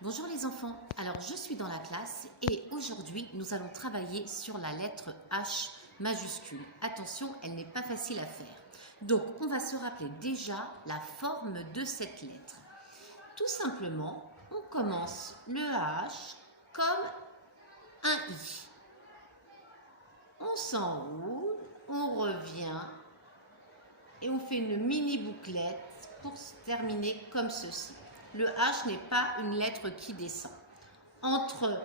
Bonjour les enfants, alors je suis dans la classe et aujourd'hui nous allons travailler sur la lettre H majuscule. Attention, elle n'est pas facile à faire. Donc on va se rappeler déjà la forme de cette lettre. Tout simplement, on commence le H comme un I. On s'enroule, on revient et on fait une mini bouclette pour se terminer comme ceci. Le H n'est pas une lettre qui descend. Entre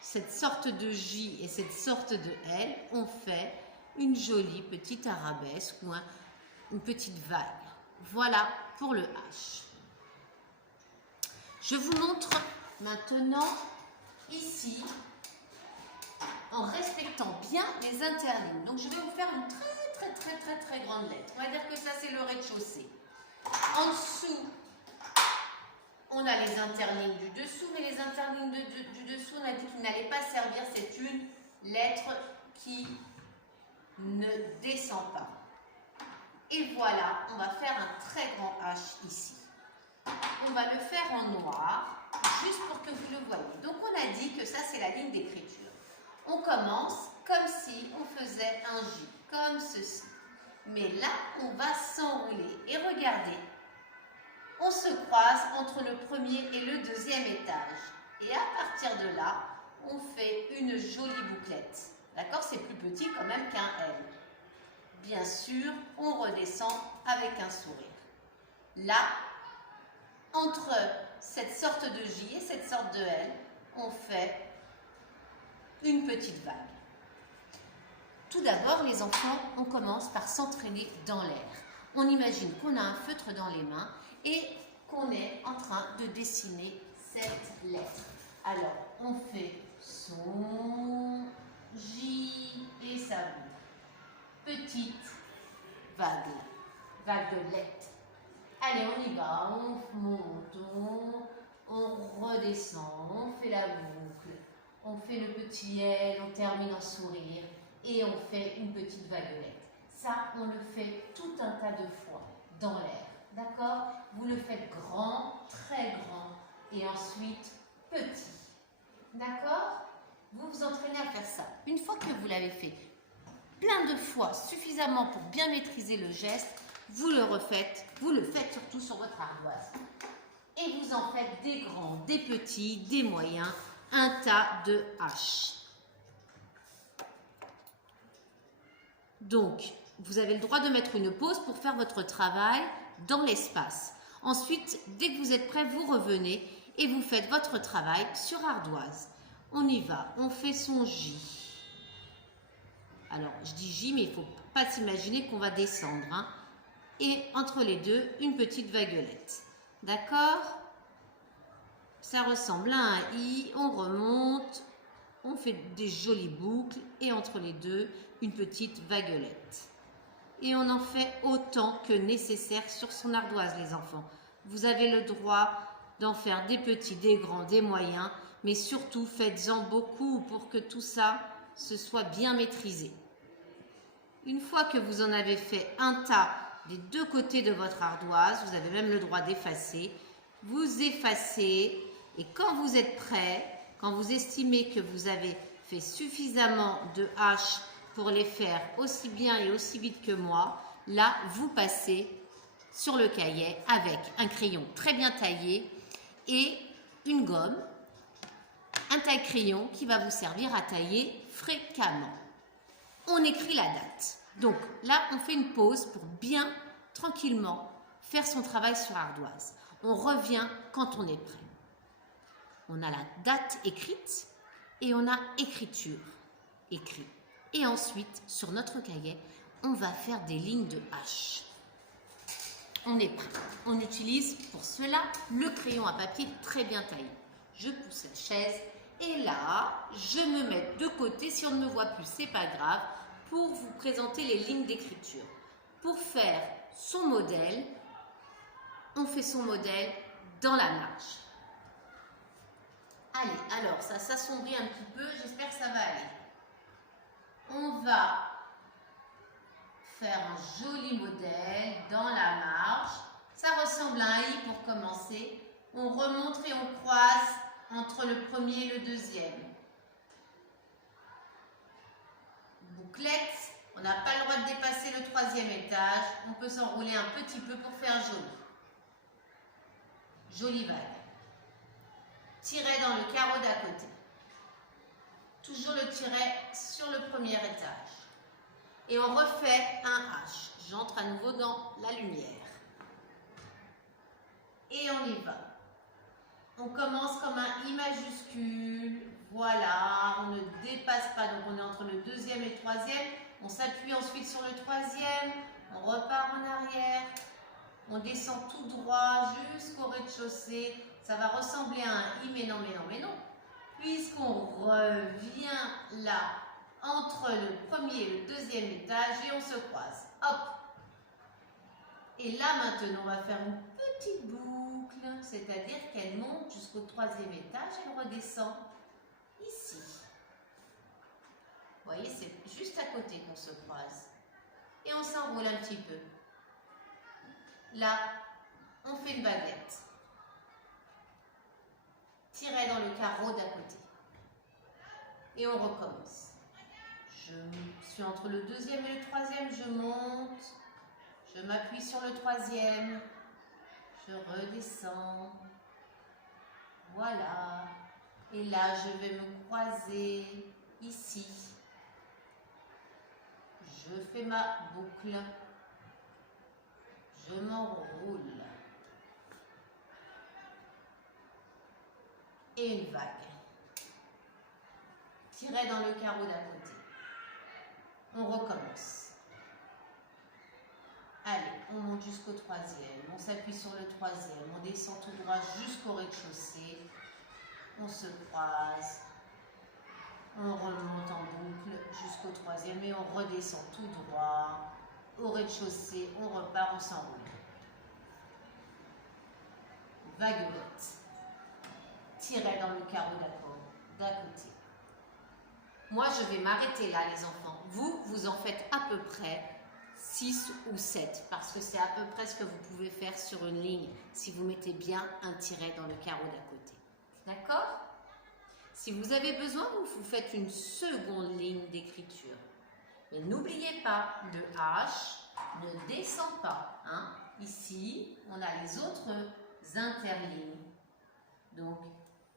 cette sorte de J et cette sorte de L, on fait une jolie petite arabesque ou une petite vague. Voilà pour le H. Je vous montre maintenant ici, en respectant bien les interlignes. Donc je vais vous faire une très grande lettre. On va dire que ça c'est le rez-de-chaussée. En dessous, on a les interlignes du dessous, mais les interlignes du dessous, on a dit qu'ils n'allaient pas servir. C'est une lettre qui ne descend pas. Et voilà, on va faire un très grand H ici. On va le faire en noir, juste pour que vous le voyez. Donc on a dit que ça c'est la ligne d'écriture. On commence comme si on faisait un J, comme ceci. Mais là, on va s'enrouler. Et regardez, on se croise entre le premier et le deuxième étage. Et à partir de là, on fait une jolie bouclette. D'accord? C'est plus petit quand même qu'un L. Bien sûr, on redescend avec un sourire. Là, entre cette sorte de J et cette sorte de L, on fait une petite vague. Tout d'abord, les enfants, on commence par s'entraîner dans l'air. On imagine qu'on a un feutre dans les mains et qu'on est en train de dessiner cette lettre. Alors, on fait son J et sa boucle. Petite vaguelette. Allez, on y va, on monte, on redescend, on fait la boucle, on fait le petit L, on termine en sourire et on fait une petite vaguelette. Ça, on le fait tout un tas de fois dans l'air. D'accord? Vous le faites grand, très grand et ensuite petit. D'accord? Vous vous entraînez à faire ça. Une fois que vous l'avez fait plein de fois, suffisamment pour bien maîtriser le geste, vous le faites surtout sur votre ardoise. Et vous en faites des grands, des petits, des moyens, un tas de H. Donc, vous avez le droit de mettre une pause pour faire votre travail dans l'espace. Ensuite, dès que vous êtes prêt, vous revenez et vous faites votre travail sur ardoise. On y va, on fait son J. Alors, je dis J, mais il ne faut pas s'imaginer qu'on va descendre. Hein. Et entre les deux, une petite vaguelette. D'accord? Ça ressemble à un I, on remonte, on fait des jolies boucles et entre les deux, une petite vaguelette. Et on en fait autant que nécessaire sur son ardoise, les enfants. Vous avez le droit d'en faire des petits, des grands, des moyens, mais surtout faites-en beaucoup pour que tout ça se soit bien maîtrisé. Une fois que vous en avez fait un tas des deux côtés de votre ardoise, vous avez même le droit d'effacer. Vous effacez et quand vous êtes prêt, quand vous estimez que vous avez fait suffisamment de H pour les faire aussi bien et aussi vite que moi, là, vous passez sur le cahier avec un crayon très bien taillé et une gomme, un taille-crayon qui va vous servir à tailler fréquemment. On écrit la date. Donc là, on fait une pause pour bien, tranquillement, faire son travail sur ardoise. On revient quand on est prêt. On a la date écrite et on a écriture écrite. Et ensuite, sur notre cahier, on va faire des lignes de H. On est prêt. On utilise pour cela le crayon à papier très bien taillé. Je pousse la chaise et là, je me mets de côté. Si on ne me voit plus, c'est pas grave. Pour vous présenter les lignes d'écriture. Pour faire son modèle, on fait son modèle dans la marge. Allez, alors ça s'assombrit un petit peu, j'espère que ça va aller. On va faire un joli modèle dans la marge. Ça ressemble à un I pour commencer. On remonte et on croise entre le premier et le deuxième. Bouclette, on n'a pas le droit de dépasser le troisième étage. On peut s'enrouler un petit peu pour faire joli. Jolie vague. Tiret dans le carreau d'à côté. Toujours le tiret sur le premier étage. Et on refait un H. J'entre à nouveau dans la lumière. Et on y va. On commence comme un I majuscule. Voilà, on ne dépasse pas. Donc on est entre le deuxième et le troisième. On s'appuie ensuite sur le troisième. On repart en arrière. On descend tout droit jusqu'au rez-de-chaussée. Ça va ressembler à un I, mais non, mais non, mais non. Puisqu'on revient là, entre le premier et le deuxième étage, et on se croise. Hop! Et là, maintenant, on va faire une petite boucle, c'est-à-dire qu'elle monte jusqu'au troisième étage, elle redescend ici. Vous voyez, c'est juste à côté qu'on se croise. Et on s'enroule un petit peu. Là, on fait une baguette. Tiret dans le carreau d'à côté. Et on recommence. Je suis entre le deuxième et le troisième, je monte. Je m'appuie sur le troisième. Je redescends. Voilà. Et là, je vais me croiser ici. Je fais ma boucle. Je m'enroule. Et une vague. Tiret dans le carreau d'à côté. On recommence. Allez, on monte jusqu'au troisième. On s'appuie sur le troisième. On descend tout droit jusqu'au rez-de-chaussée. On se croise. On remonte en boucle jusqu'au troisième et on redescend tout droit. Au rez-de-chaussée, on repart, on s'enroule. Vaguelette. Tiret dans le carreau d'à côté. Moi, je vais m'arrêter là, les enfants. Vous en faites à peu près 6 ou 7, parce que c'est à peu près ce que vous pouvez faire sur une ligne, si vous mettez bien un tiret dans le carreau d'à côté. D'accord? Si vous avez besoin, vous faites une seconde ligne d'écriture. Mais n'oubliez pas, le H ne descend pas. Hein? Ici, on a les autres interlignes. Donc,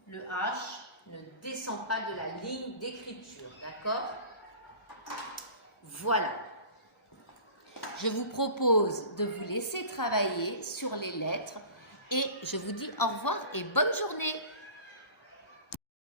le H ne descend pas de la ligne d'écriture. D'accord? Voilà. Je vous propose de vous laisser travailler sur les lettres et je vous dis au revoir et bonne journée.